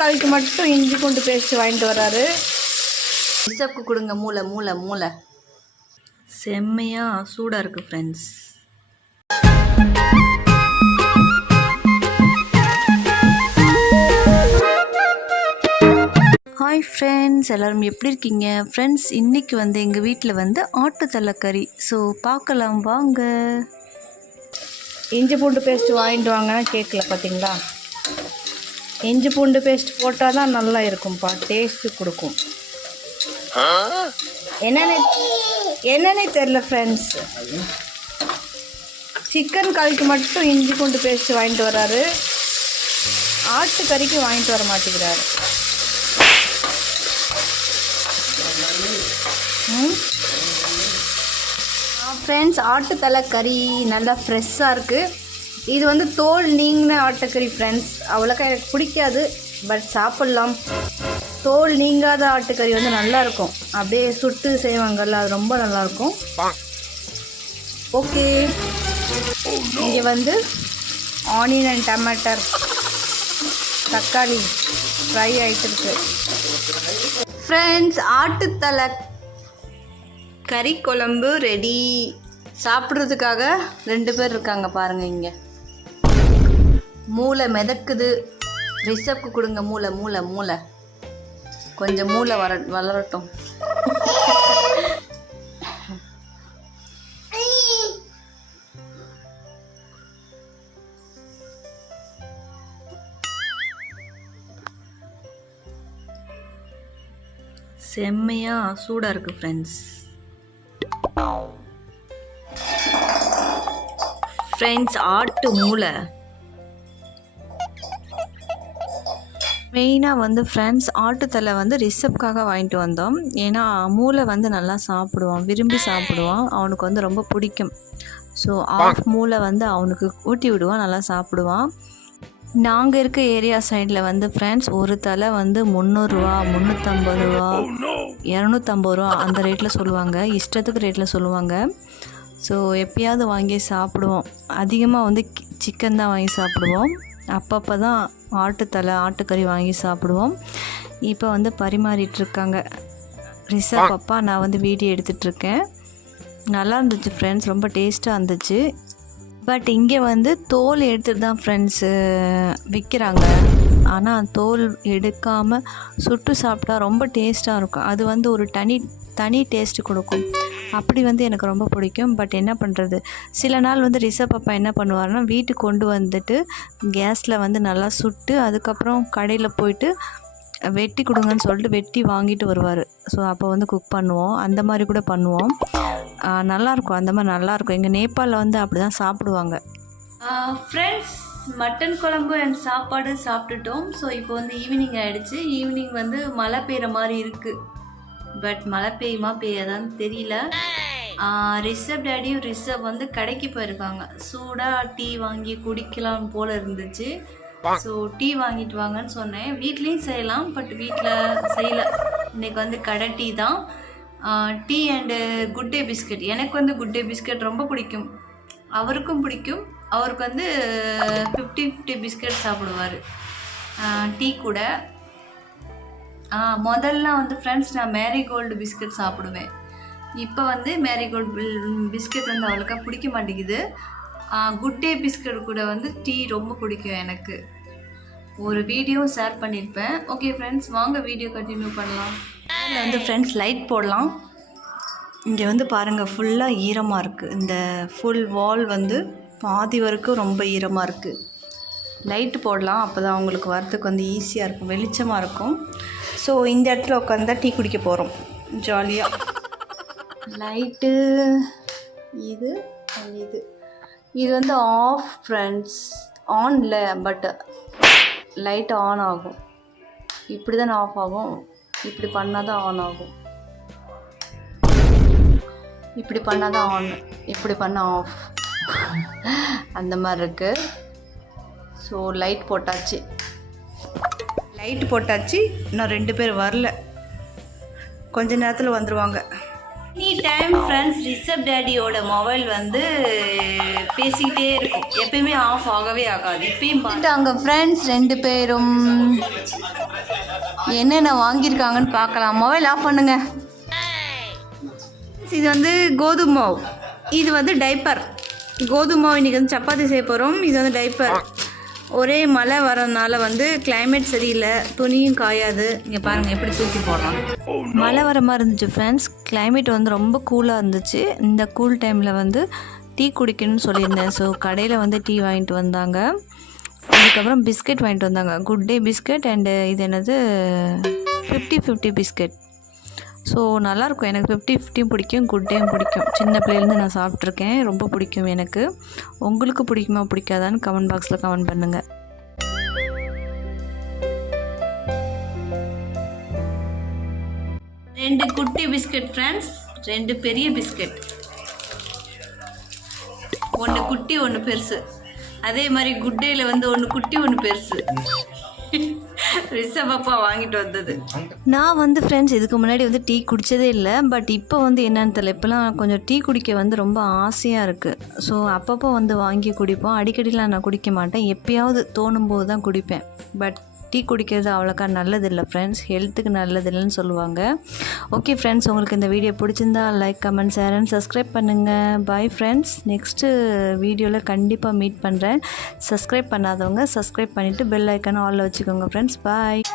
கறிக்கு மட்டும் இஞ்சி பூண்டு பேஸ்ட் வாங்கிட்டு வராரு ரிசப்க்கு கொடுங்க மூளை மூளை மூளை. செம்மையாக சூடாக இருக்குது ஃப்ரெண்ட்ஸ் ஹாய் ஃப்ரெண்ட்ஸ் எல்லோரும் எப்படி இருக்கீங்க? ஃப்ரெண்ட்ஸ் இன்றைக்கி வந்து எங்கள் வீட்டில் வந்து ஆட்டு தலைக்கறி. ஸோ பார்க்கலாம் வாங்க. இஞ்சி பூண்டு பேஸ்ட் வாங்கிட்டு வாங்கன்னா கேட்கல பார்த்தீங்களா இஞ்சி பூண்டு பேஸ்ட் போட்டால் தான் நல்லா இருக்கும்ப்பா டேஸ்ட்டு கொடுக்கும். என்னென்ன என்னன்னே தெரில ஃப்ரெண்ட்ஸ் சிக்கன் கறிக்கு மட்டும் இஞ்சி பூண்டு பேஸ்ட் வாங்கிட்டு வராரு. ஆட்டு கறிக்கு வாங்கிட்டு வர மாட்டேங்கிறாரு. ஃப்ரெண்ட்ஸ் ஆட்டு தலை கறி நல்லா ஃப்ரெஷ்ஷாக இருக்குது இது வந்து தோல் நீங்கின ஆட்டுக்கறி ஃப்ரெண்ட்ஸ் அவ்வளோக்கா எனக்கு பிடிக்காது பட் சாப்பிட்லாம். தோல் நீங்காத ஆட்டுக்கறி வந்து நல்லாயிருக்கும். அப்படியே சுட்டு செய்வாங்கல்ல அது ரொம்ப நல்லாயிருக்கும். ஓகே. இங்கே வந்து ஆனியன் அண்ட் டமாட்டர் தக்காளி ஃப்ரை ஆகிட்டு இருக்கு. ஃப்ரெண்ட்ஸ் ஆட்டுத்தலை கறி குழம்பு ரெடி சாப்பிட்றதுக்காக ரெண்டு பேர் இருக்காங்க பாருங்கள் இங்கே. மூளை மிதக்குது. ரிஷப்க்கு கொடுங்க மூளை மூளை மூளை. கொஞ்சம் மூளை வர வளரட்டும். செம்மையாக சூடாக இருக்குது ஃப்ரெண்ட்ஸ் ஃப்ரெண்ட்ஸ் ஆட்டு மூளை. மெயினாக வந்து ஃப்ரெண்ட்ஸ் ஆட்டுத்தலை வந்து ரிசப்காக வாங்கிட்டு வந்தோம். ஏன்னா மூளை வந்து நல்லா சாப்பிடுவான் விரும்பி சாப்பிடுவான். அவனுக்கு வந்து ரொம்ப பிடிக்கும். ஸோ ஆஃப் மூளை வந்து அவனுக்கு ஊட்டி விடுவான் நல்லா சாப்பிடுவான். நாங்கள் இருக்க ஏரியா சைடில் வந்து ஃப்ரெண்ட்ஸ் ஒரு தலை வந்து முந்நூறுரூவா முந்நூற்றம்பது ரூபா இரநூத்தம்பது ரூபா அந்த ரேட்டில் சொல்லுவாங்க. இஷ்டத்துக்கு ரேட்டில் சொல்லுவாங்க. ஸோ எப்பயாவது வாங்கி சாப்பிடுவோம். அதிகமாக வந்து சிக்கன் தான் வாங்கி சாப்பிடுவோம். அப்பப்போ தான் ஆட்டுத்தலை ஆட்டுக்கறி வாங்கி சாப்பிடுவோம். இப்போ வந்து பரிமாறிட்டுருக்காங்க. ரிசப் அப்பா நான் வந்து வீடியோ எடுத்துகிட்ருக்கேன் நல்லா இருந்துச்சு ஃப்ரெண்ட்ஸ் ரொம்ப டேஸ்ட்டாக இருந்துச்சு. பட் இங்கே வந்து தோல் எடுத்துகிட்டு தான் ஃப்ரெண்ட்ஸு விற்கிறாங்க ஆனால் தோல் எடுக்காமல் சுட்டு சாப்பிட்டா ரொம்ப டேஸ்ட்டாக இருக்கும். அது வந்து ஒரு தனி தனி டேஸ்ட் கொடுக்கும். அப்படி வந்து எனக்கு ரொம்ப பிடிக்கும். பட் என்ன பண்ணுறது சில நாள் வந்து ரிஷப் அப்பா என்ன பண்ணுவார்னா வீட்டுக்கு கொண்டு வந்துட்டு கேஸில் வந்து நல்லா சுட்டு அதுக்கப்புறம் கடையில் போயிட்டு வெட்டி கொடுங்கன்னு சொல்லிட்டு வெட்டி வாங்கிட்டு வருவார். ஸோ அப்போ வந்து குக் பண்ணுவோம். அந்த மாதிரி கூட பண்ணுவோம். நல்லாயிருக்கும் அந்த மாதிரி நல்லாயிருக்கும் எங்கள் நேபாளில் வந்து அப்படி தான் சாப்பிடுவாங்க ஃப்ரெண்ட்ஸ் மட்டன் குழம்பு அண்ட் சாப்பாடு சாப்பிட்டுட்டோம். ஸோ இப்போ வந்து ஈவினிங் ஆகிடுச்சு ஈவினிங் வந்து மழை பெய்கிற மாதிரி இருக்குது பட் மழை பெய்யுமா பெய்யாதான்னு தெரியல. ரிஷப் டேடியும் ரிஷப் வந்து கடைக்கு போயிருக்காங்க. சூடாக டீ வாங்கி குடிக்கலாம் போல் இருந்துச்சு. ஸோ டீ வாங்கிட்டு வாங்கன்னு சொன்னேன். வீட்லேயும் செய்யலாம் பட் வீட்டில் செய்யல. இன்னைக்கு வந்து கடை டீ தான். Tea and Good Day biscuit எனக்கு வந்து குட் டே பிஸ்கட் ரொம்ப பிடிக்கும். அவருக்கும் பிடிக்கும். அவருக்கு வந்து ஃபிஃப்டி ஃபிஃப்டி பிஸ்கட் சாப்பிடுவார். டீ கூட. முதல்ல வந்து ஃப்ரெண்ட்ஸ் நான் மேரிகோல்டு பிஸ்கட் சாப்பிடுவேன். இப்போ வந்து மேரிகோல்டு பிஸ்கட் வந்து அவ்வளோக்கா பிடிக்க மாட்டேங்குது. குட் டே பிஸ்கட் கூட வந்து டீ ரொம்ப பிடிக்கும் எனக்கு. ஒரு வீடியோ ஷேர் பண்ணியிருப்பேன் ஓகே ஃப்ரெண்ட்ஸ் வாங்க வீடியோ கண்டினியூ பண்ணலாம். இதில் வந்து ஃப்ரெண்ட்ஸ் லைட் போடலாம். இங்கே வந்து பாருங்கள் ஃபுல்லாக ஈரமாக இருக்குது இந்த ஃபுல் வால் வந்து பாதி வரைக்கும் ரொம்ப ஈரமாக இருக்குது லைட்டு போடலாம். அப்போ தான் அவங்களுக்கு வரத்துக்கு வந்து ஈஸியாக இருக்கும். வெளிச்சமாக இருக்கும். ஸோ இந்த இடத்துல உட்காந்தா டீ குடிக்க போகிறோம் ஜாலியாக லைட்டு இது இது. இது வந்து ஆஃப் ஃப்ரெண்ட்ஸ் ஆனில் பட் லைட் ஆன் ஆகும். இப்படி தான் ஆஃப் ஆகும். இப்படி பண்ணால் தான் ஆன் ஆகும். இப்படி பண்ணால் தான் ஆன் இப்படி பண்ணால் ஆஃப் அந்த மாதிரி இருக்குது ஸோ லைட் போட்டாச்சு. லைட் போட்டாச்சு. இன்னும் ரெண்டு பேர் வரல. கொஞ்ச நேரத்தில் வந்துடுவாங்க நீ டைம் ஃப்ரெண்ட்ஸ் ரிஷப் டேடியோட மொபைல் வந்து பேசிக்கிட்டே இருக்கும். எப்பயுமே ஆஃப் ஆகவே ஆகாது. இப்பயும் பார்த்துட்டாங்க ஃப்ரெண்ட்ஸ் ரெண்டு பேரும். என்னென்ன வாங்கியிருக்காங்கன்னு பார்க்கலாம். மொபைல் ஆஃப் பண்ணுங்க. இது வந்து கோதுமை மாவு. இது வந்து டைப்பர் கோதுமை மாவு இன்றைக்கி வந்து சப்பாத்தி செய்ய போகிறோம் இது வந்து டைப்பர் ஒரே மழை வரதுனால வந்து climate சரியில்லை துணியும் காயாது. இங்கே பாருங்கள் எப்படி தூக்கி போடலாம் மழை வர மாதிரி இருந்துச்சு ஃப்ரெண்ட்ஸ் climate வந்து ரொம்ப கூலாக இருந்துச்சு. இந்த கூல் டைமில் வந்து டீ குடிக்கணும்னு சொல்லியிருந்தேன். ஸோ கடையில் வந்து டீ வாங்கிட்டு வந்தாங்க. அதுக்கப்புறம் பிஸ்கட் வாங்கிட்டு வந்தாங்க. குட் டே பிஸ்கட் அண்டு இது என்னது? ஃபிஃப்டி ஃபிஃப்டி பிஸ்கட் ஸோ நல்லாயிருக்கும் எனக்கு ஃபிஃப்டி ஃபிஃப்டியும் பிடிக்கும். குட் டேயும் பிடிக்கும். சின்ன பிள்ளையிலேருந்து நான் சாப்பிட்ருக்கேன் ரொம்ப பிடிக்கும் எனக்கு. உங்களுக்கு பிடிக்குமா பிடிக்காதான்னு கமெண்ட் பாக்ஸில் கமெண்ட் பண்ணுங்கள் ரெண்டு குட்டி பிஸ்கட் ஃப்ரெண்ட்ஸ் ரெண்டு பெரிய பிஸ்கட். ஒன்று குட்டி ஒன்று பெருசு. அதே மாதிரி குட் டேயில் வந்து ஒன்று குட்டி ஒன்று பெருசு. ரிஷப் அப்பா வாங்கிட்டு வந்தது. நான் வந்து ஃப்ரெண்ட்ஸ் இதுக்கு முன்னாடி வந்து டீ குடித்ததே இல்லை பட் இப்போ வந்து என்னென்னு தெரியல. இப்போலாம் கொஞ்சம் டீ குடிக்க வந்து ரொம்ப ஆசையாக இருக்குது ஸோ அப்பப்போ வந்து வாங்கி குடிப்போம். அடிக்கடிலாம் நான் குடிக்க மாட்டேன். எப்பயாவது தோணும் போது தான் குடிப்பேன். பட் டீ குடிக்கிறது அவ்வளோக்கா நல்லதில்லை ஃப்ரெண்ட்ஸ் ஹெல்த்துக்கு நல்லதில்லைன்னு சொல்லுவாங்க. ஓகே ஃப்ரெண்ட்ஸ் உங்களுக்கு இந்த வீடியோ பிடிச்சிருந்தா like comment share and subscribe பண்ணுங்கள் பாய் ஃப்ரெண்ட்ஸ் நெக்ஸ்ட்டு வீடியோவில் கண்டிப்பாக மீட் பண்ணுறேன் சப்ஸ்கிரைப் பண்ணாதவங்க சப்ஸ்கிரைப் பண்ணிவிட்டு பெல் ஐக்கானை ஆலில் வச்சுக்கோங்க ஃப்ரெண்ட்ஸ் பாய்